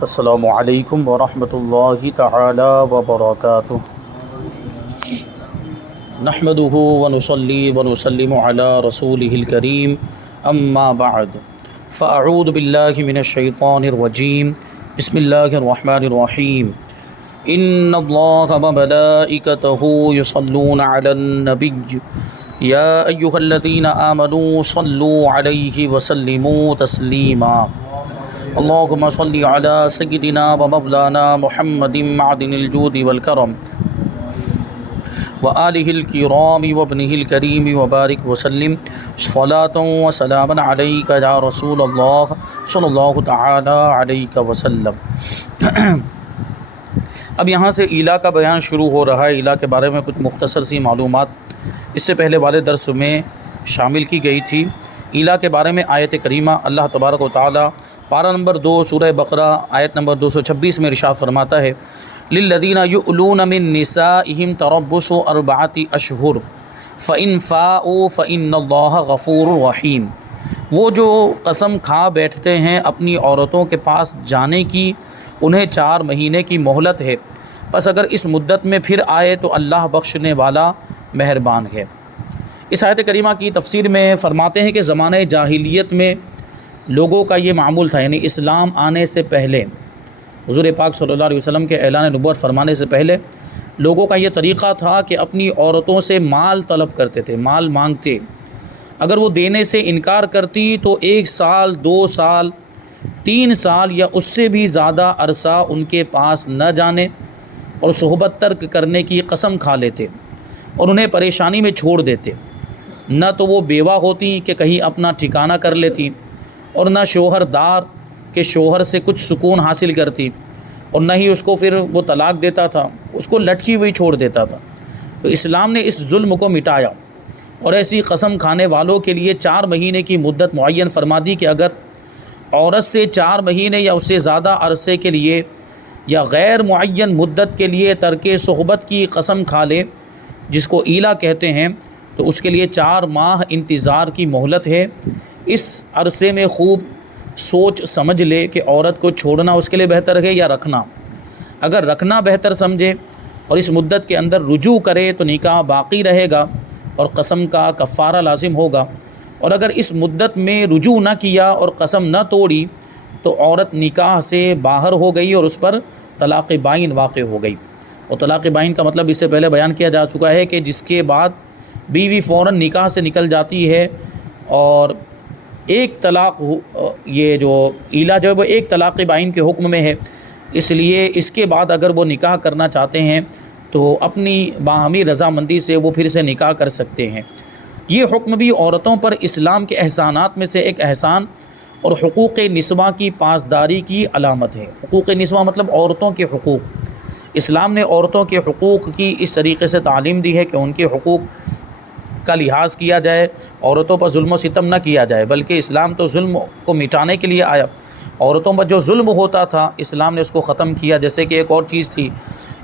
السلام علیکم ورحمۃ اللہ تعالی وبرکاتہ۔ نحمده ونصلی ونسلم علی رسولہ الکریم، اما بعد فاعوذ باللہ من الشیطان الرجیم، بسم اللہ الرحمن الرحیم۔ ان اللہ وملائکتہ یصلون علی النبی یا ایہا الذین آمنوا صلوا علیہ وسلموا تسلیما۔ اللہم صلی علی سیدنا و مولانا محمد معدن الجود والکرم وآلہ الکرام وابنہ الکریم وبارک وسلم صلاۃ و سلاما علیک یا رسول اللہ صلی اللہ تعالی علیہ وسلم۔ اب یہاں سے ایلا کا بیان شروع ہو رہا ہے۔ ایلا کے بارے میں کچھ مختصر سی معلومات اس سے پہلے والے درس میں شامل کی گئی تھی۔ ایلا کے بارے میں آیت کریمہ اللہ تبارک و تعالی پارہ نمبر 2 سورہ بقرہ آیت نمبر 226 میں ارشاد فرماتا ہے، للذین یؤلون من نسائہم تربص 4 اشہر فإن فاؤوا فإن اللہ غفور رحیم۔ وہ جو قسم کھا بیٹھتے ہیں اپنی عورتوں کے پاس جانے کی، انہیں 4 مہینے کی مہلت ہے، پس اگر اس مدت میں پھر آئے تو اللہ بخشنے والا مہربان ہے۔ اس آیت کریمہ کی تفسیر میں فرماتے ہیں کہ زمانہ جاہلیت میں لوگوں کا یہ معمول تھا، یعنی اسلام آنے سے پہلے، حضور پاک صلی اللہ علیہ وسلم کے اعلان نبوت فرمانے سے پہلے لوگوں کا یہ طریقہ تھا کہ اپنی عورتوں سے مال طلب کرتے تھے، مال مانگتے۔ اگر وہ دینے سے انکار کرتی تو 1 سال 2 سال 3 سال یا اس سے بھی زیادہ عرصہ ان کے پاس نہ جانے اور صحبت ترک کرنے کی قسم کھا لیتے اور انہیں پریشانی میں چھوڑ دیتے۔ نہ تو وہ بیوہ ہوتی کہ کہیں اپنا ٹھکانہ کر لیتی، اور نہ شوہر دار کے شوہر سے کچھ سکون حاصل کرتی، اور نہ ہی اس کو پھر وہ طلاق دیتا تھا، اس کو لٹکی ہوئی چھوڑ دیتا تھا۔ تو اسلام نے اس ظلم کو مٹایا اور ایسی قسم کھانے والوں کے لیے 4 مہینے کی مدت معین فرما دی کہ اگر عورت سے 4 مہینے یا اس سے زیادہ عرصے کے لیے یا غیر معین مدت کے لیے ترک صحبت کی قسم کھا لے، جس کو ایلا کہتے ہیں، تو اس کے لیے 4 ماہ انتظار کی مہلت ہے۔ اس عرصے میں خوب سوچ سمجھ لے کہ عورت کو چھوڑنا اس کے لیے بہتر ہے یا رکھنا۔ اگر رکھنا بہتر سمجھے اور اس مدت کے اندر رجوع کرے تو نکاح باقی رہے گا اور قسم کا کفارہ لازم ہوگا، اور اگر اس مدت میں رجوع نہ کیا اور قسم نہ توڑی تو عورت نکاح سے باہر ہو گئی اور اس پر طلاق بائن واقع ہو گئی۔ اور طلاق بائن کا مطلب اس سے پہلے بیان کیا جا چکا ہے کہ جس کے بعد بیوی فوراً نکاح سے نکل جاتی ہے، اور ایک طلاق یہ جو ایلا جو ہے وہ 1 طلاق بائن کے حکم میں ہے، اس لیے اس کے بعد اگر وہ نکاح کرنا چاہتے ہیں تو اپنی باہمی رضامندی سے وہ پھر سے نکاح کر سکتے ہیں۔ یہ حکم بھی عورتوں پر اسلام کے احسانات میں سے ایک احسان اور حقوق نسواں کی پاسداری کی علامت ہے۔ حقوق نسواں مطلب عورتوں کے حقوق۔ اسلام نے عورتوں کے حقوق کی اس طریقے سے تعلیم دی ہے کہ ان کے حقوق کا لحاظ کیا جائے، عورتوں پر ظلم و ستم نہ کیا جائے، بلکہ اسلام تو ظلم کو مٹانے کے لیے آیا۔ عورتوں پر جو ظلم ہوتا تھا اسلام نے اس کو ختم کیا۔ جیسے کہ ایک اور چیز تھی،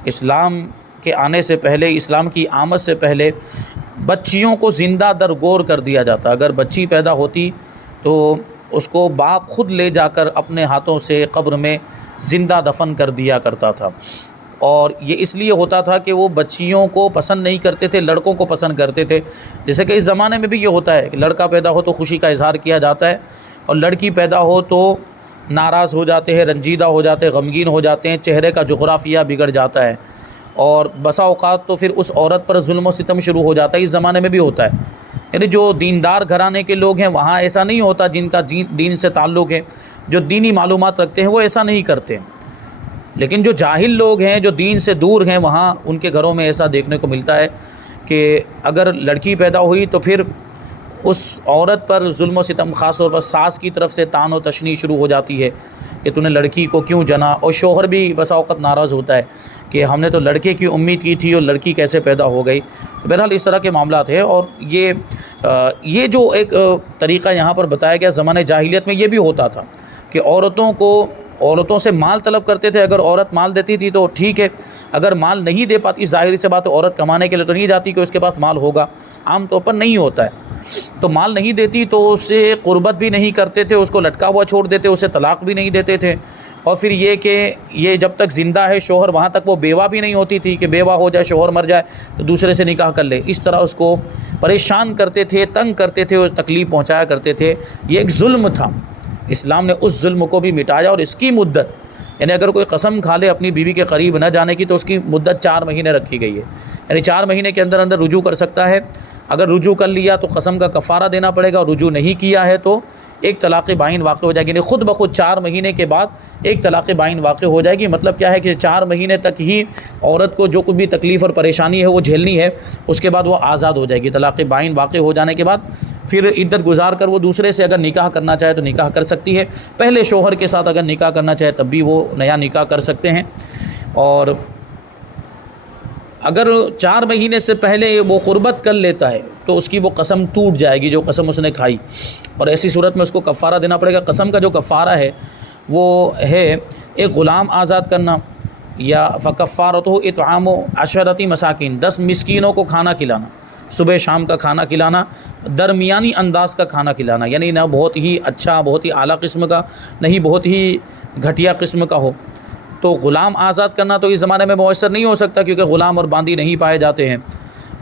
اسلام کے آنے سے پہلے، اسلام کی آمد سے پہلے بچیوں کو زندہ درگور کر دیا جاتا۔ اگر بچی پیدا ہوتی تو اس کو باپ خود لے جا کر اپنے ہاتھوں سے قبر میں زندہ دفن کر دیا کرتا تھا، اور یہ اس لیے ہوتا تھا کہ وہ بچیوں کو پسند نہیں کرتے تھے، لڑکوں کو پسند کرتے تھے۔ جیسے کہ اس زمانے میں بھی یہ ہوتا ہے کہ لڑکا پیدا ہو تو خوشی کا اظہار کیا جاتا ہے، اور لڑکی پیدا ہو تو ناراض ہو جاتے ہیں، رنجیدہ ہو جاتے ہیں، غمگین ہو جاتے ہیں، چہرے کا جغرافیہ بگڑ جاتا ہے، اور بسا اوقات تو پھر اس عورت پر ظلم و ستم شروع ہو جاتا ہے۔ اس زمانے میں بھی ہوتا ہے، یعنی جو دیندار گھرانے کے لوگ ہیں وہاں ایسا نہیں ہوتا، جن کا دین سے تعلق ہے، جو دینی معلومات رکھتے ہیں وہ ایسا نہیں کرتے، لیکن جو جاہل لوگ ہیں، جو دین سے دور ہیں، وہاں ان کے گھروں میں ایسا دیکھنے کو ملتا ہے کہ اگر لڑکی پیدا ہوئی تو پھر اس عورت پر ظلم و ستم، خاص طور پر ساس کی طرف سے طعن و تشنیع شروع ہو جاتی ہے کہ تو نے لڑکی کو کیوں جنا، اور شوہر بھی بسا اوقات ناراض ہوتا ہے کہ ہم نے تو لڑکے کی امید کی تھی اور لڑکی کیسے پیدا ہو گئی۔ بہرحال اس طرح کے معاملات ہیں، اور یہ جو ایک طریقہ یہاں پر بتایا گیا، زمانے جاہلیت میں یہ بھی ہوتا تھا کہ عورتوں کو عورتوں سے مال طلب کرتے تھے، اگر عورت مال دیتی تھی تو ٹھیک ہے، اگر مال نہیں دے پاتی، ظاہری سے بات ہے عورت کمانے کے لیے تو نہیں جاتی کہ اس کے پاس مال ہوگا، عام طور پر نہیں ہوتا ہے، تو مال نہیں دیتی تو اس سے قربت بھی نہیں کرتے تھے، اس کو لٹکا ہوا چھوڑ دیتے، اسے طلاق بھی نہیں دیتے تھے، اور پھر یہ کہ یہ جب تک زندہ ہے شوہر وہاں تک وہ بیوہ بھی نہیں ہوتی تھی کہ بیوہ ہو جائے، شوہر مر جائے تو دوسرے سے نکاح کر لے، اس طرح اس کو پریشان کرتے تھے، تنگ کرتے تھے، تکلیف پہنچایا کرتے تھے۔ یہ ایک ظلم تھا، اسلام نے اس ظلم کو بھی مٹایا، اور اس کی مدت یعنی اگر کوئی قسم کھا لے اپنی بیوی کے قریب نہ جانے کی تو اس کی مدت 4 مہینے رکھی گئی ہے، یعنی 4 مہینے کے اندر اندر رجوع کر سکتا ہے، اگر رجوع کر لیا تو قسم کا کفارہ دینا پڑے گا، اور رجوع نہیں کیا ہے تو ایک طلاق بائن واقع ہو جائے گی، یعنی خود بخود 4 مہینے کے بعد ایک طلاق بائن واقع ہو جائے گی۔ مطلب کیا ہے کہ 4 مہینے تک ہی عورت کو جو کچھ بھی تکلیف اور پریشانی ہے وہ جھیلنی ہے، اس کے بعد وہ آزاد ہو جائے گی۔ طلاق بائن واقع ہو جانے کے بعد پھر عدت گزار کر وہ دوسرے سے اگر نکاح کرنا چاہے تو نکاح کر سکتی ہے، پہلے شوہر کے ساتھ اگر نکاح کرنا چاہے تب بھی وہ نیا نکاح کر سکتے ہیں، اور اگر 4 مہینے سے پہلے وہ قربت کر لیتا ہے تو اس کی وہ قسم ٹوٹ جائے گی جو قسم اس نے کھائی، اور ایسی صورت میں اس کو کفارہ دینا پڑے گا۔ قسم کا جو کفارہ ہے وہ ہے ایک غلام آزاد کرنا، یا فکفارتہ اطعام 10 مساکین، 10 مسکینوں کو کھانا کھلانا، صبح شام کا کھانا کھلانا، درمیانی انداز کا کھانا کھلانا، یعنی نہ بہت ہی اچھا بہت ہی اعلیٰ قسم کا، نہیں بہت ہی گھٹیا قسم کا ہو۔ تو غلام آزاد کرنا تو اس زمانے میں میسر نہیں ہو سکتا کیونکہ غلام اور باندی نہیں پائے جاتے ہیں،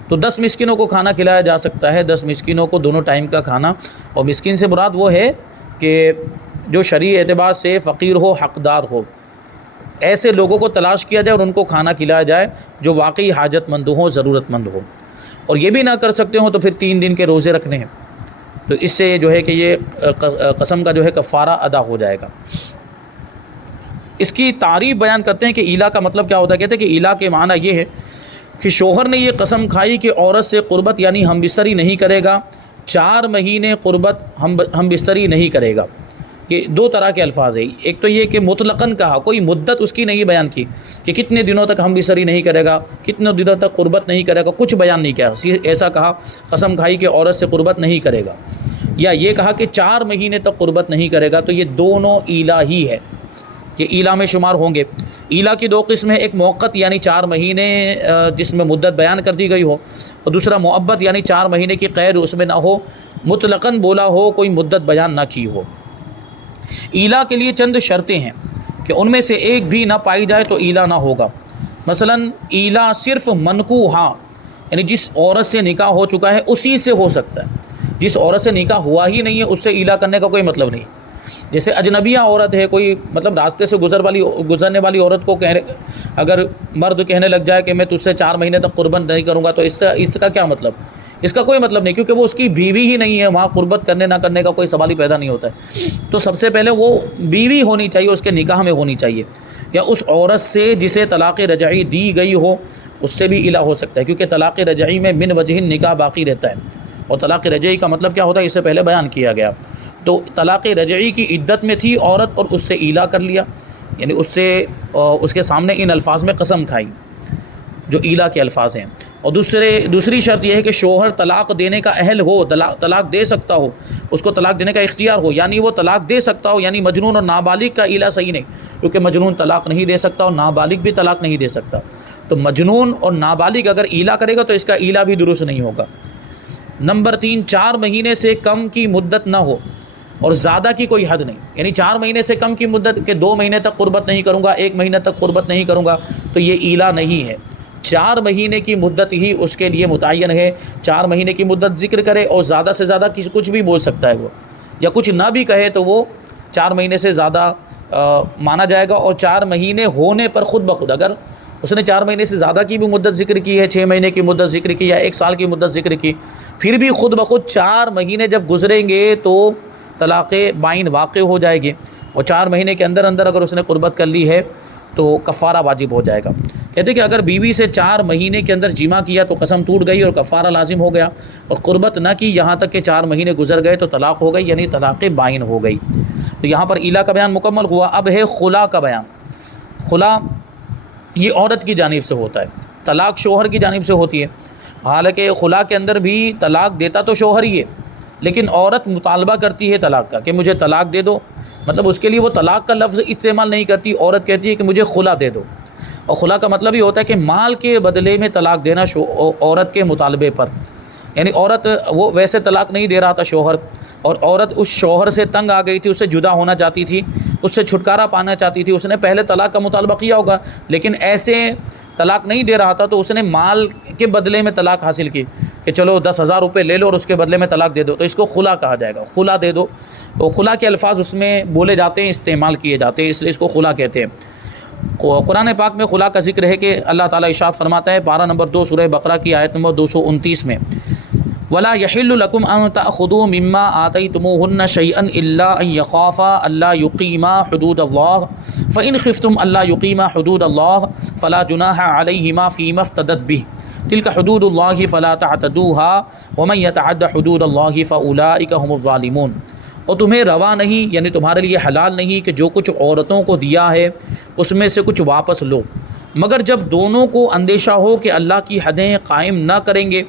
تو 10 مسکینوں کو کھانا کھلایا جا سکتا ہے، 10 مسکینوں کو دونوں ٹائم کا کھانا، اور مسکین سے مراد وہ ہے کہ جو شرعی اعتبار سے فقیر ہو، حقدار ہو، ایسے لوگوں کو تلاش کیا جائے اور ان کو کھانا کھلایا جائے جو واقعی حاجت مند ہوں، ضرورت مند ہوں، اور یہ بھی نہ کر سکتے ہوں تو پھر 3 دن کے روزے رکھنے ہیں، تو اس سے جو ہے کہ یہ قسم کا جو ہے کفارہ ادا ہو جائے گا۔ اس کی تعریف بیان کرتے ہیں کہ ایلا کا مطلب کیا ہوتا ہے، کہتے ہیں کہ ایلا کے معنی یہ ہے کہ شوہر نے یہ قسم کھائی کہ عورت سے قربت یعنی ہم بستری نہیں کرے گا، 4 مہینے قربت ہم بستری نہیں کرے گا۔ یہ 2 طرح کے الفاظ ہیں، ایک تو یہ کہ مطلقاً کہا، کوئی مدت اس کی نہیں بیان کی کہ کتنے دنوں تک ہم بستری نہیں کرے گا، کتنے دنوں تک قربت نہیں کرے گا، کچھ بیان نہیں کیا، ایسا کہا قسم کھائی کہ عورت سے قربت نہیں کرے گا، یا یہ کہا کہ 4 مہینے تک قربت نہیں کرے گا، تو یہ دونوں ایلا ہی ہے، یہ ایلا میں شمار ہوں گے۔ ایلا کی 2 قسمیں، ایک موقت یعنی 4 مہینے جس میں مدت بیان کر دی گئی ہو، اور دوسرا مؤبد یعنی 4 مہینے کی قید اس میں نہ ہو، مطلقاً بولا ہو، کوئی مدت بیان نہ کی ہو۔ ایلا کے لیے چند شرطیں ہیں کہ ان میں سے ایک بھی نہ پائی جائے تو ایلا نہ ہوگا۔ مثلا ایلا صرف منکوحہ یعنی جس عورت سے نکاح ہو چکا ہے اسی سے ہو سکتا ہے، جس عورت سے نکاح ہوا ہی نہیں ہے اس سے ایلا کرنے کا کوئی مطلب نہیں۔ جیسے اجنبیہ عورت ہے، کوئی مطلب راستے سے گزرنے والی عورت کو اگر مرد کہنے لگ جائے کہ میں تجھ سے 4 مہینے تک قربت نہیں کروں گا تو اس کا کیا مطلب؟ اس کا کوئی مطلب نہیں، کیونکہ وہ اس کی بیوی ہی نہیں ہے، وہاں قربت کرنے نہ کرنے کا کوئی سوال ہی پیدا نہیں ہوتا ہے۔ تو سب سے پہلے وہ بیوی ہونی چاہیے، اس کے نکاح میں ہونی چاہیے، یا اس عورت سے جسے طلاق رجعی دی گئی ہو اس سے بھی الا ہو سکتا ہے، کیونکہ طلاق رجعی میں من وجہ نکاح باقی رہتا ہے، اور طلاق رجعی کا مطلب کیا ہوتا ہے اس سے پہلے بیان کیا گیا۔ تو طلاق رجعی کی عدت میں تھی عورت اور اس سے ایلا کر لیا، یعنی اس کے سامنے ان الفاظ میں قسم کھائی جو ایلا کے الفاظ ہیں، اور دوسری شرط یہ ہے کہ شوہر طلاق دینے کا اہل ہو، طلاق دے سکتا ہو، اس کو طلاق دینے کا اختیار ہو، یعنی وہ طلاق دے سکتا ہو، یعنی مجنون اور نابالغ کا ایلا صحیح نہیں، کیونکہ مجنون طلاق نہیں دے سکتا اور نابالغ بھی طلاق نہیں دے سکتا، تو مجنون اور نابالغ اگر ایلا کرے گا تو اس کا ایلا بھی درست نہیں ہوگا۔ نمبر 3، 4 مہینے سے کم کی مدت نہ ہو اور زیادہ کی کوئی حد نہیں، یعنی 4 مہینے سے کم کی مدت کہ 2 مہینے تک قربت نہیں کروں گا، 1 مہینہ تک قربت نہیں کروں گا، تو یہ ایلا نہیں ہے۔ 4 مہینے کی مدت ہی اس کے لیے متعین ہے، 4 مہینے کی مدت ذکر کرے اور زیادہ سے زیادہ کچھ بھی بول سکتا ہے وہ، یا کچھ نہ بھی کہے تو وہ 4 مہینے سے زیادہ مانا جائے گا، اور 4 مہینے ہونے پر خود بخود اگر اس نے 4 مہینے سے زیادہ کی بھی مدت ذکر کی ہے، 6 مہینے کی مدت ذکر کی یا 1 سال کی مدت ذکر کی، پھر بھی خود بخود 4 مہینے جب گزریں گے تو طلاق بائن واقع ہو جائے گی، اور 4 مہینے کے اندر اگر اس نے قربت کر لی ہے تو کفارہ واجب ہو جائے گا۔ کہتے ہیں کہ اگر بیوی سے 4 مہینے کے اندر جمع کیا تو قسم ٹوٹ گئی اور کفارہ لازم ہو گیا، اور قربت نہ کی یہاں تک کہ 4 مہینے گزر گئے تو طلاق ہو گئی، یعنی طلاق بائن ہو گئی۔ تو یہاں پر ایلا کا بیان مکمل ہوا۔ اب ہے خلا کا بیان۔ خلا یہ عورت کی جانب سے ہوتا ہے، طلاق شوہر کی جانب سے ہوتی ہے، حالانکہ خلا کے اندر بھی طلاق دیتا تو شوہر ہی ہے، لیکن عورت مطالبہ کرتی ہے طلاق کا کہ مجھے طلاق دے دو، مطلب اس کے لیے وہ طلاق کا لفظ استعمال نہیں کرتی، عورت کہتی ہے کہ مجھے خلا دے دو، اور خلا کا مطلب یہ ہوتا ہے کہ مال کے بدلے میں طلاق دینا عورت کے مطالبے پر، یعنی عورت وہ ویسے طلاق نہیں دے رہا تھا شوہر، اور عورت اس شوہر سے تنگ آ گئی تھی، اس سے جدا ہونا چاہتی تھی، اس سے چھٹکارا پانا چاہتی تھی، اس نے پہلے طلاق کا مطالبہ کیا ہوگا، لیکن ایسے طلاق نہیں دے رہا تھا تو اس نے مال کے بدلے میں طلاق حاصل کی کہ چلو 10,000 روپے لے لو اور اس کے بدلے میں طلاق دے دو، تو اس کو خلا کہا جائے گا، خلا دے دو۔ تو خلا کے الفاظ اس میں بولے جاتے ہیں، استعمال کیے جاتے ہیں، اس لیے اس کو خلا کہتے ہیں۔ قرآن پاک میں خلا کا ذکر ہے کہ اللہ تعالیٰ ارشاد فرماتا ہے پارہ نمبر 2 سورہ بقرہ کی آیت نمبر 229 میں، وَلَا يَحِلُّ لَكُمْ أَن تَأْخُذُوا مِمَّا آتَيْتُمُوهُنَّ شَيْئًا إِلَّا أَن يَخَافَا أَلَّا يُقِيمَا حُدُودَ اللَّهِ فَإِنْ خِفْتُمْ أَلَّا يُقِيمَا حُدُودَ اللَّهِ فَلَا جُنَاحَ عَلَيْهِمَا فِيمَا افْتَدَتْ بِهِ تِلْكَ حُدُودُ اللَّهِ فَلَا تَعْتَدُوهَا وَمَن يَتَعَدَّ حُدُودَ اللَّهِ فَأُولَٰئِكَ هُمُ الظَّالِمُونَ۔ اور تمہیں روا نہیں، یعنی تمہارے لیے حلال نہیں کہ جو کچھ عورتوں کو دیا ہے اس میں سے کچھ واپس لو، مگر جب دونوں کو اندیشہ ہو کہ اللہ کی حدیں قائم نہ کریں گے،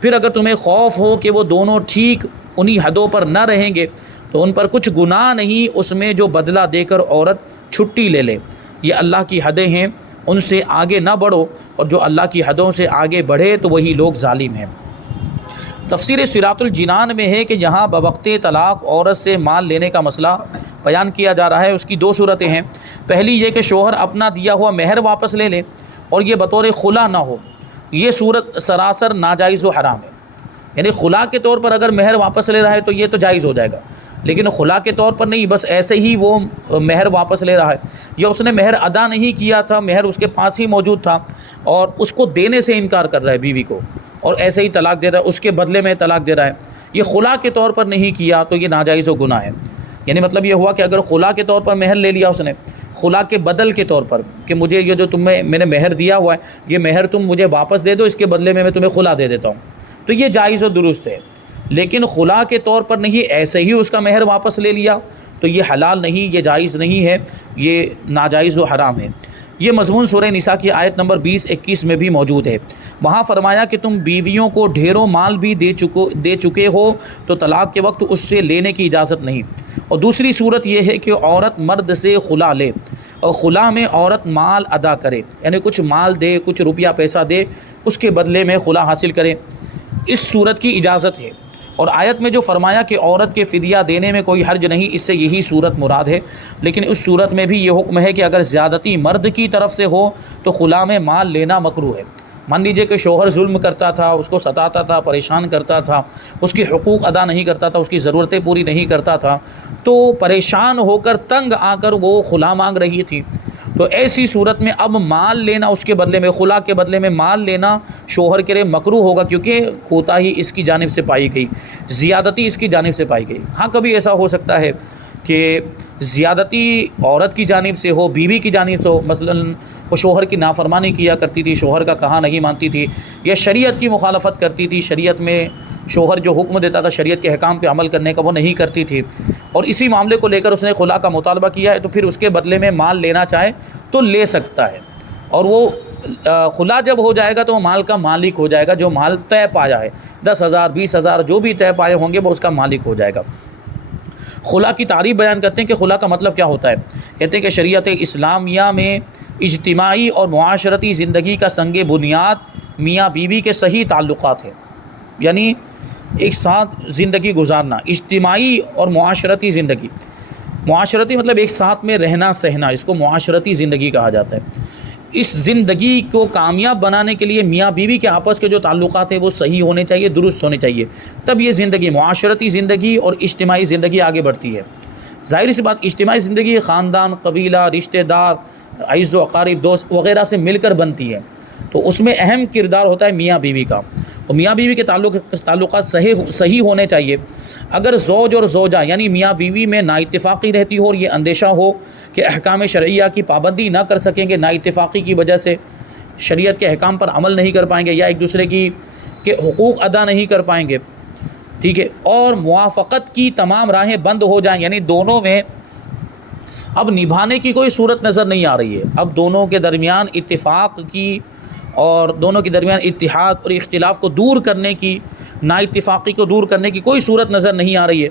پھر اگر تمہیں خوف ہو کہ وہ دونوں ٹھیک انہی حدوں پر نہ رہیں گے تو ان پر کچھ گناہ نہیں اس میں جو بدلہ دے کر عورت چھٹی لے لے، یہ اللہ کی حدیں ہیں، ان سے آگے نہ بڑھو، اور جو اللہ کی حدوں سے آگے بڑھے تو وہی لوگ ظالم ہیں۔ تفسیر صراط الجنان میں ہے کہ یہاں بوقت طلاق عورت سے مال لینے کا مسئلہ بیان کیا جا رہا ہے۔ اس کی 2 صورتیں ہیں، پہلی یہ کہ شوہر اپنا دیا ہوا مہر واپس لے لے اور یہ بطور خلا نہ ہو، یہ صورت سراسر ناجائز و حرام ہے، یعنی خلا کے طور پر اگر مہر واپس لے رہا ہے تو یہ تو جائز ہو جائے گا، لیکن خلا کے طور پر نہیں، بس ایسے ہی وہ مہر واپس لے رہا ہے، یا اس نے مہر ادا نہیں کیا تھا، مہر اس کے پاس ہی موجود تھا اور اس کو دینے سے انکار کر رہا ہے بیوی کو، اور ایسے ہی طلاق دے رہا ہے، اس کے بدلے میں طلاق دے رہا ہے، یہ خلا کے طور پر نہیں کیا تو یہ ناجائز و گناہ ہے۔ یعنی مطلب یہ ہوا کہ اگر خلا کے طور پر مہر لے لیا اس نے، خلا کے بدل کے طور پر کہ مجھے یہ جو میں نے مہر دیا ہوا ہے یہ مہر تم مجھے واپس دے دو، اس کے بدلے میں تمہیں خلا دے دیتا ہوں، تو یہ جائز و درست ہے، لیکن خلا کے طور پر نہیں، ایسے ہی اس کا مہر واپس لے لیا تو یہ حلال نہیں، یہ جائز نہیں ہے، یہ ناجائز و حرام ہے۔ یہ مضمون سورہ نساء کی آیت نمبر 20-21 میں بھی موجود ہے، وہاں فرمایا کہ تم بیویوں کو ڈھیروں مال بھی دے چکے ہو تو طلاق کے وقت اس سے لینے کی اجازت نہیں، اور دوسری صورت یہ ہے کہ عورت مرد سے خلا لے اور خلا میں عورت مال ادا کرے، یعنی کچھ مال دے، کچھ روپیہ پیسہ دے، اس کے بدلے میں خلا حاصل کرے، اس صورت کی اجازت ہے۔ اور آیت میں جو فرمایا کہ عورت کے فدیہ دینے میں کوئی حرج نہیں، اس سے یہی صورت مراد ہے، لیکن اس صورت میں بھی یہ حکم ہے کہ اگر زیادتی مرد کی طرف سے ہو تو خلا میں مال لینا مکروہ ہے۔ مان لیجئے کہ شوہر ظلم کرتا تھا، اس کو ستاتا تھا، پریشان کرتا تھا، اس کی حقوق ادا نہیں کرتا تھا، اس کی ضرورتیں پوری نہیں کرتا تھا، تو پریشان ہو کر تنگ آ کر وہ خلا مانگ رہی تھی، تو ایسی صورت میں اب مال لینا اس کے بدلے میں، خلا کے بدلے میں مال لینا شوہر کے لیے مکروہ ہوگا، کیونکہ کوتاہی اس کی جانب سے پائی گئی، زیادتی اس کی جانب سے پائی گئی۔ ہاں کبھی ایسا ہو سکتا ہے کہ زیادتی عورت کی جانب سے ہو، بیوی کی جانب سے ہو، مثلا وہ شوہر کی نافرمانی کیا کرتی تھی، شوہر کا کہا نہیں مانتی تھی، یا شریعت کی مخالفت کرتی تھی، شریعت میں شوہر جو حکم دیتا تھا شریعت کے احکام پہ عمل کرنے کا وہ نہیں کرتی تھی، اور اسی معاملے کو لے کر اس نے خلا کا مطالبہ کیا ہے، تو پھر اس کے بدلے میں مال لینا چاہے تو لے سکتا ہے، اور وہ خلا جب ہو جائے گا تو وہ مال کا مالک ہو جائے گا، جو مال طے پایا ہے 10,000 20,000 جو بھی طے پائے ہوں گے وہ اس کا مالک ہو جائے گا۔ خلا کی تعریف بیان کرتے ہیں کہ خلا کا مطلب کیا ہوتا ہے، کہتے ہیں کہ شریعت اسلامیہ میں اجتماعی اور معاشرتی زندگی کا سنگ بنیاد میاں بیوی کے صحیح تعلقات ہیں، یعنی ایک ساتھ زندگی گزارنا، اجتماعی اور معاشرتی زندگی، معاشرتی مطلب ایک ساتھ میں رہنا سہنا، اس کو معاشرتی زندگی کہا جاتا ہے۔ اس زندگی کو کامیاب بنانے کے لیے میاں بیوی کے آپس کے جو تعلقات ہیں وہ صحیح ہونے چاہیے، درست ہونے چاہیے، تب یہ زندگی، معاشرتی زندگی اور اجتماعی زندگی آگے بڑھتی ہے۔ ظاہر سی بات، اجتماعی زندگی خاندان، قبیلہ، رشتہ دار، عزیز و اقارب، دوست وغیرہ سے مل کر بنتی ہے، تو اس میں اہم کردار ہوتا ہے میاں بیوی کا، اور میاں بیوی کے تعلقات صحیح ہونے چاہیے۔ اگر زوج اور زوجہ یعنی میاں بیوی میں نا اتفاقی رہتی ہو اور یہ اندیشہ ہو کہ احکام شرعیہ کی پابندی نہ کر سکیں گے، نا اتفاقی کی وجہ سے شریعت کے احکام پر عمل نہیں کر پائیں گے، یا ایک دوسرے کے حقوق ادا نہیں کر پائیں گے، ٹھیک ہے، اور موافقت کی تمام راہیں بند ہو جائیں، یعنی دونوں میں اب نبھانے کی کوئی صورت نظر نہیں آ رہی ہے، اب دونوں کے درمیان اتفاق کی اور دونوں کے درمیان اتحاد اور اختلاف کو دور کرنے کی، نا اتفاقی کو دور کرنے کی کوئی صورت نظر نہیں آ رہی ہے،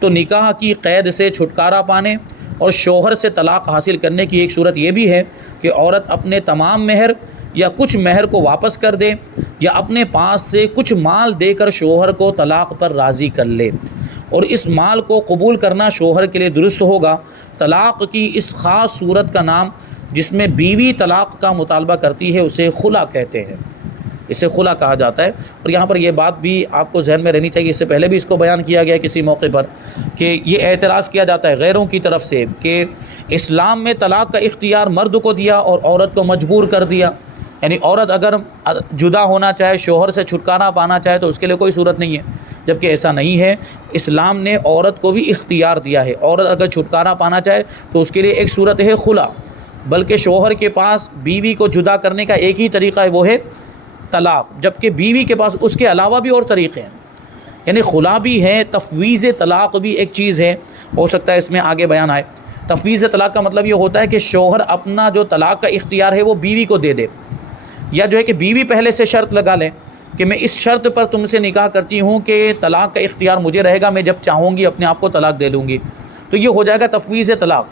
تو نکاح کی قید سے چھٹکارا پانے اور شوہر سے طلاق حاصل کرنے کی ایک صورت یہ بھی ہے کہ عورت اپنے تمام مہر یا کچھ مہر کو واپس کر دے، یا اپنے پاس سے کچھ مال دے کر شوہر کو طلاق پر راضی کر لے، اور اس مال کو قبول کرنا شوہر کے لیے درست ہوگا۔ طلاق کی اس خاص صورت کا نام جس میں بیوی طلاق کا مطالبہ کرتی ہے اسے خلا کہتے ہیں، اسے خلا کہا جاتا ہے۔ اور یہاں پر یہ بات بھی آپ کو ذہن میں رہنی چاہیے، اس سے پہلے بھی اس کو بیان کیا گیا کسی موقع پر، کہ یہ اعتراض کیا جاتا ہے غیروں کی طرف سے کہ اسلام میں طلاق کا اختیار مرد کو دیا اور عورت کو مجبور کر دیا، یعنی عورت اگر جدا ہونا چاہے، شوہر سے چھٹکارا پانا چاہے تو اس کے لیے کوئی صورت نہیں ہے، جبکہ ایسا نہیں ہے۔ اسلام نے عورت کو بھی اختیار دیا ہے، عورت اگر چھٹکارا پانا چاہے تو اس کے لیے ایک صورت ہے خلا، بلکہ شوہر کے پاس بیوی کو جدا کرنے کا ایک ہی طریقہ ہے، وہ ہے طلاق، جبکہ بیوی کے پاس اس کے علاوہ بھی اور طریقے ہیں، یعنی خلا بھی ہے، تفویض طلاق بھی ایک چیز ہے، ہو سکتا ہے اس میں آگے بیان آئے۔ تفویض طلاق کا مطلب یہ ہوتا ہے کہ شوہر اپنا جو طلاق کا اختیار ہے وہ بیوی کو دے دے، یا جو ہے کہ بیوی پہلے سے شرط لگا لے کہ میں اس شرط پر تم سے نکاح کرتی ہوں کہ طلاق کا اختیار مجھے رہے گا، میں جب چاہوں گی اپنے آپ کو طلاق دے لوں گی، تو یہ ہو جائے گا تفویض طلاق۔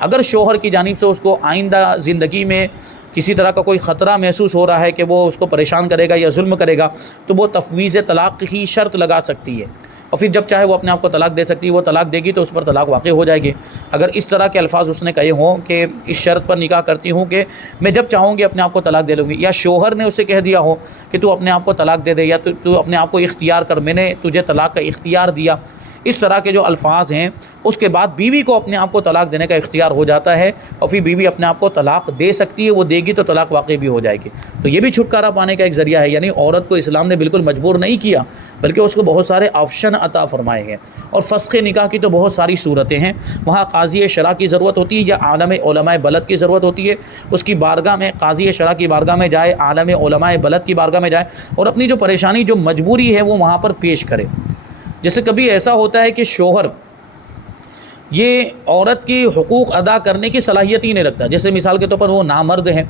اگر شوہر کی جانب سے اس کو آئندہ زندگی میں کسی طرح کا کوئی خطرہ محسوس ہو رہا ہے کہ وہ اس کو پریشان کرے گا یا ظلم کرے گا، تو وہ تفویض طلاق کی شرط لگا سکتی ہے، اور پھر جب چاہے وہ اپنے آپ کو طلاق دے سکتی ہے۔ وہ طلاق دے گی تو اس پر طلاق واقع ہو جائے گی۔ اگر اس طرح کے الفاظ اس نے کہے ہوں کہ اس شرط پر نکاح کرتی ہوں کہ میں جب چاہوں گی اپنے آپ کو طلاق دے لوں گی، یا شوہر نے اسے کہہ دیا ہو کہ تو اپنے آپ کو طلاق دے دے، یا تو اپنے آپ کو اختیار کر، میں نے تجھے طلاق کا اختیار دیا، اس طرح کے جو الفاظ ہیں، اس کے بعد بیوی کو اپنے آپ کو طلاق دینے کا اختیار ہو جاتا ہے، اور پھر بیوی اپنے آپ کو طلاق دے سکتی ہے، وہ دے گی تو طلاق واقع بھی ہو جائے گی۔ تو یہ بھی چھٹکارا پانے کا ایک ذریعہ ہے، یعنی عورت کو اسلام نے بالکل مجبور نہیں کیا، بلکہ اس کو بہت سارے آپشن عطا فرمائے ہیں۔ اور فسخ نکاح کی تو بہت ساری صورتیں ہیں، وہاں قاضی شرع کی ضرورت ہوتی ہے یا عالم علماء بلد کی ضرورت ہوتی ہے، اس کی بارگاہ میں، قاضی شرع کی بارگاہ میں جائے، عالم علماء بلد کی بارگاہ میں جائے، اور اپنی جو پریشانی، جو مجبوری ہے وہ وہاں پر پیش کرے۔ جیسے کبھی ایسا ہوتا ہے کہ شوہر یہ عورت کی حقوق ادا کرنے کی صلاحیت ہی نہیں رکھتا، جیسے مثال کے طور پر وہ نامرد ہیں،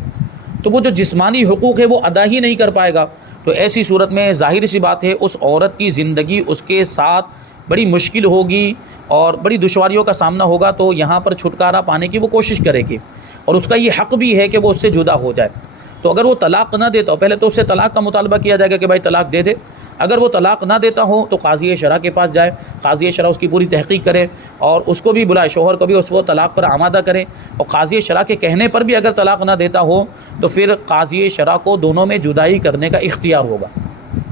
تو وہ جو جسمانی حقوق ہے وہ ادا ہی نہیں کر پائے گا، تو ایسی صورت میں ظاہر سی بات ہے اس عورت کی زندگی اس کے ساتھ بڑی مشکل ہوگی اور بڑی دشواریوں کا سامنا ہوگا، تو یہاں پر چھٹکارا پانے کی وہ کوشش کرے گی، اور اس کا یہ حق بھی ہے کہ وہ اس سے جدا ہو جائے۔ تو اگر وہ طلاق نہ دیتا ہو، پہلے تو اس سے طلاق کا مطالبہ کیا جائے گا کہ بھائی طلاق دے دے۔ اگر وہ طلاق نہ دیتا ہو تو قاضی شرع کے پاس جائے، قاضی شرع اس کی پوری تحقیق کرے اور اس کو بھی بلائے، شوہر کو بھی اس کو طلاق پر آمادہ کرے، اور قاضی شرع کے کہنے پر بھی اگر طلاق نہ دیتا ہو تو پھر قاضی شرع کو دونوں میں جدائی کرنے کا اختیار ہوگا،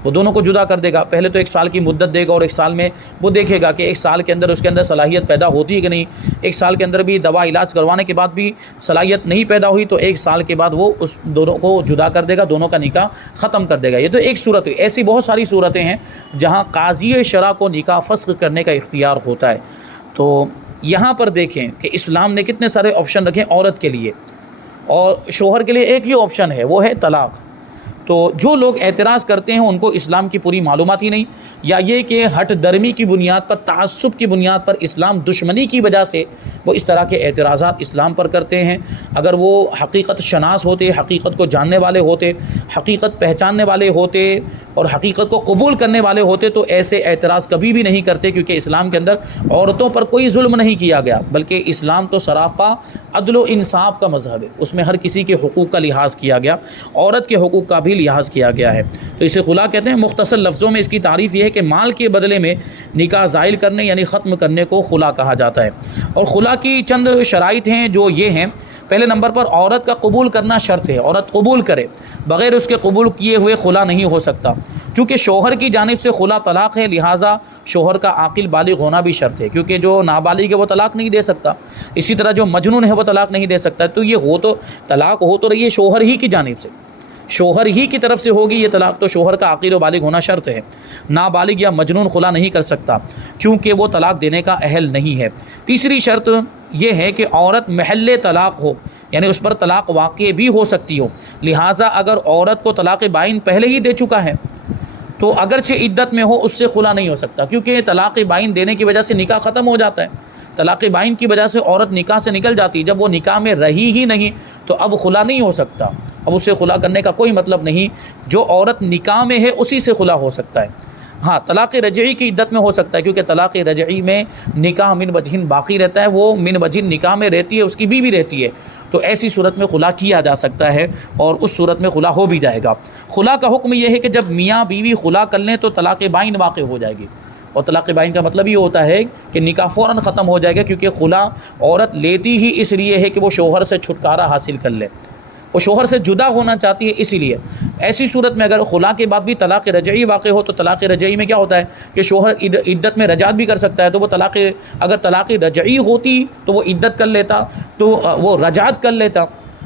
وہ دونوں کو جدا کر دے گا۔ پہلے تو 1 سال کی مدت دے گا، اور 1 سال میں وہ دیکھے گا کہ 1 سال کے اندر اس کے اندر صلاحیت پیدا ہوتی ہے کہ نہیں۔ 1 سال کے اندر بھی دوا علاج کروانے کے بعد بھی صلاحیت نہیں پیدا ہوئی تو 1 سال کے بعد وہ اس دونوں کو جدا کر دے گا، دونوں کا نکاح ختم کر دے گا۔ یہ تو ایک صورت ہے، ایسی بہت ساری صورتیں ہیں جہاں قاضی شرع کو نکاح فسخ کرنے کا اختیار ہوتا ہے۔ تو یہاں پر دیکھیں کہ اسلام نے کتنے سارے آپشن رکھے عورت کے لیے، اور شوہر کے لیے ایک ہی آپشن ہے، وہ ہے طلاق۔ تو جو لوگ اعتراض کرتے ہیں ان کو اسلام کی پوری معلومات ہی نہیں، یا یہ کہ ہٹ درمی کی بنیاد پر، تعصب کی بنیاد پر، اسلام دشمنی کی وجہ سے وہ اس طرح کے اعتراضات اسلام پر کرتے ہیں۔ اگر وہ حقیقت شناس ہوتے، حقیقت کو جاننے والے ہوتے، حقیقت پہچاننے والے ہوتے اور حقیقت کو قبول کرنے والے ہوتے تو ایسے اعتراض کبھی بھی نہیں کرتے، کیونکہ اسلام کے اندر عورتوں پر کوئی ظلم نہیں کیا گیا، بلکہ اسلام تو سراپا عدل و انصاف کا مذہب ہے، اس میں ہر کسی کے حقوق کا لحاظ کیا گیا، عورت کے حقوق کا بھی لحاظ کیا گیا ہے۔ تو اسے خلا کہتے ہیں۔ مختصر لفظوں میں اس کی تعریف یہ ہے کہ مال کے بدلے میں نکاح زائل کرنے یعنی ختم کرنے کو خلا کہا جاتا ہے۔ اور خلا کی چند شرائط ہیں جو یہ ہیں، پہلے نمبر پر عورت کا قبول کرنا شرط ہے، عورت قبول کرے، بغیر اس کے قبول کیے ہوئے خلا نہیں ہو سکتا۔ چونکہ شوہر کی جانب سے خلا طلاق ہے، لہٰذا شوہر کا عاقل بالغ ہونا بھی شرط ہے، کیونکہ جو نابالغ ہے وہ طلاق نہیں دے سکتا، اسی طرح جو مجنون ہے وہ طلاق نہیں دے سکتا۔ تو یہ ہو تو طلاق ہو تو رہی ہے شوہر ہی کی جانب سے، شوہر ہی کی طرف سے ہوگی یہ طلاق، تو شوہر کا عاقل و بالغ ہونا شرط ہے۔ نابالغ یا مجنون خلا نہیں کر سکتا کیونکہ وہ طلاق دینے کا اہل نہیں ہے۔ تیسری شرط یہ ہے کہ عورت محل طلاق ہو، یعنی اس پر طلاق واقع بھی ہو سکتی ہو، لہٰذا اگر عورت کو طلاق بائن پہلے ہی دے چکا ہے تو اگرچہ عدت میں ہو اس سے خلا نہیں ہو سکتا، کیونکہ طلاق بائن دینے کی وجہ سے نکاح ختم ہو جاتا ہے۔ طلاق بائن کی وجہ سے عورت نکاح سے نکل جاتی ہے، جب وہ نکاح میں رہی ہی نہیں تو اب خلا نہیں ہو سکتا۔ اب اس سے خلا کرنے کا کوئی مطلب نہیں، جو عورت نکاح میں ہے اسی سے خلا ہو سکتا ہے۔ ہاں طلاق رجعی کی عدت میں ہو سکتا ہے، کیونکہ طلاق رجعی میں نکاح من وجہن باقی رہتا ہے، وہ من وجہن نکاح میں رہتی ہے، اس کی بیوی رہتی ہے، تو ایسی صورت میں خلا کیا جا سکتا ہے اور اس صورت میں خلا ہو بھی جائے گا۔ خلا کا حکم یہ ہے کہ جب میاں بیوی خلا کر لیں تو طلاق بائن واقع ہو جائے گی، اور طلاق بائن کا مطلب یہ ہوتا ہے کہ نکاح فوراً ختم ہو جائے گا، کیونکہ خلا عورت لیتی ہی اس لیے ہے کہ وہ شوہر سے چھٹکارا حاصل کر لے، وہ شوہر سے جدا ہونا چاہتی ہے اسی لیے۔ ایسی صورت میں اگر خلا کے بعد بھی طلاق رجعی واقع ہو تو طلاق رجعی میں کیا ہوتا ہے کہ شوہر عدت میں رجعت بھی کر سکتا ہے، تو وہ اگر طلاق رجعی ہوتی تو وہ عدت کر لیتا، تو وہ رجعت کر لیتا،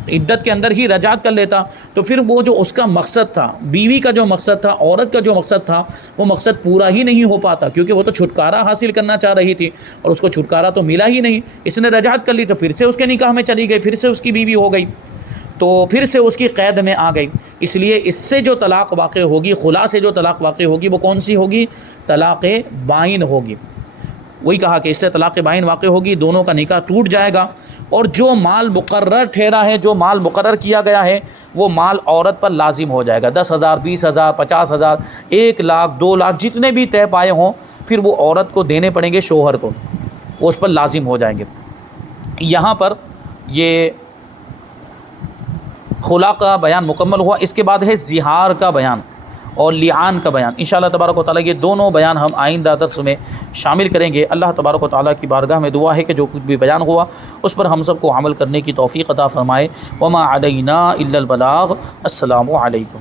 عدت کے اندر ہی رجعت کر لیتا، تو پھر وہ جو اس کا مقصد تھا، بیوی کا جو مقصد تھا، عورت کا جو مقصد تھا، وہ مقصد پورا ہی نہیں ہو پاتا، کیونکہ وہ تو چھٹکارا حاصل کرنا چاہ رہی تھی اور اس کو چھٹکارا تو ملا ہی نہیں، اس نے رجعت کر لی تو پھر سے اس کے نکاح میں چلی گئی، پھر سے اس کی بیوی ہو گئی، تو پھر سے اس کی قید میں آ گئی۔ اس لیے اس سے جو طلاق واقع ہوگی، خلا سے جو طلاق واقع ہوگی، وہ کون سی ہوگی؟ طلاق بائن ہوگی۔ وہی کہا کہ اس سے طلاق بائن واقع ہوگی، دونوں کا نکاح ٹوٹ جائے گا، اور جو مال مقرر ٹھہرا ہے، جو مال مقرر کیا گیا ہے، وہ مال عورت پر لازم ہو جائے گا۔ 10,000 20,000 50,000 1 لاکھ 2 لاکھ جتنے بھی طے پائے ہوں، پھر وہ عورت کو دینے پڑیں گے شوہر کو، وہ اس پر لازم ہو جائیں گے۔ یہاں پر یہ خلا کا بیان مکمل ہوا۔ اس کے بعد ہے زہار کا بیان اور لعان کا بیان۔ انشاءاللہ تبارک و تعالیٰ یہ دونوں بیان ہم آئندہ درس میں شامل کریں گے۔ اللہ تبارک و تعالیٰ کی بارگاہ میں دعا ہے کہ جو کچھ بھی بیان ہوا اس پر ہم سب کو عمل کرنے کی توفیق عطا فرمائے۔ وما علینا الا البلاغ۔ السلام علیکم۔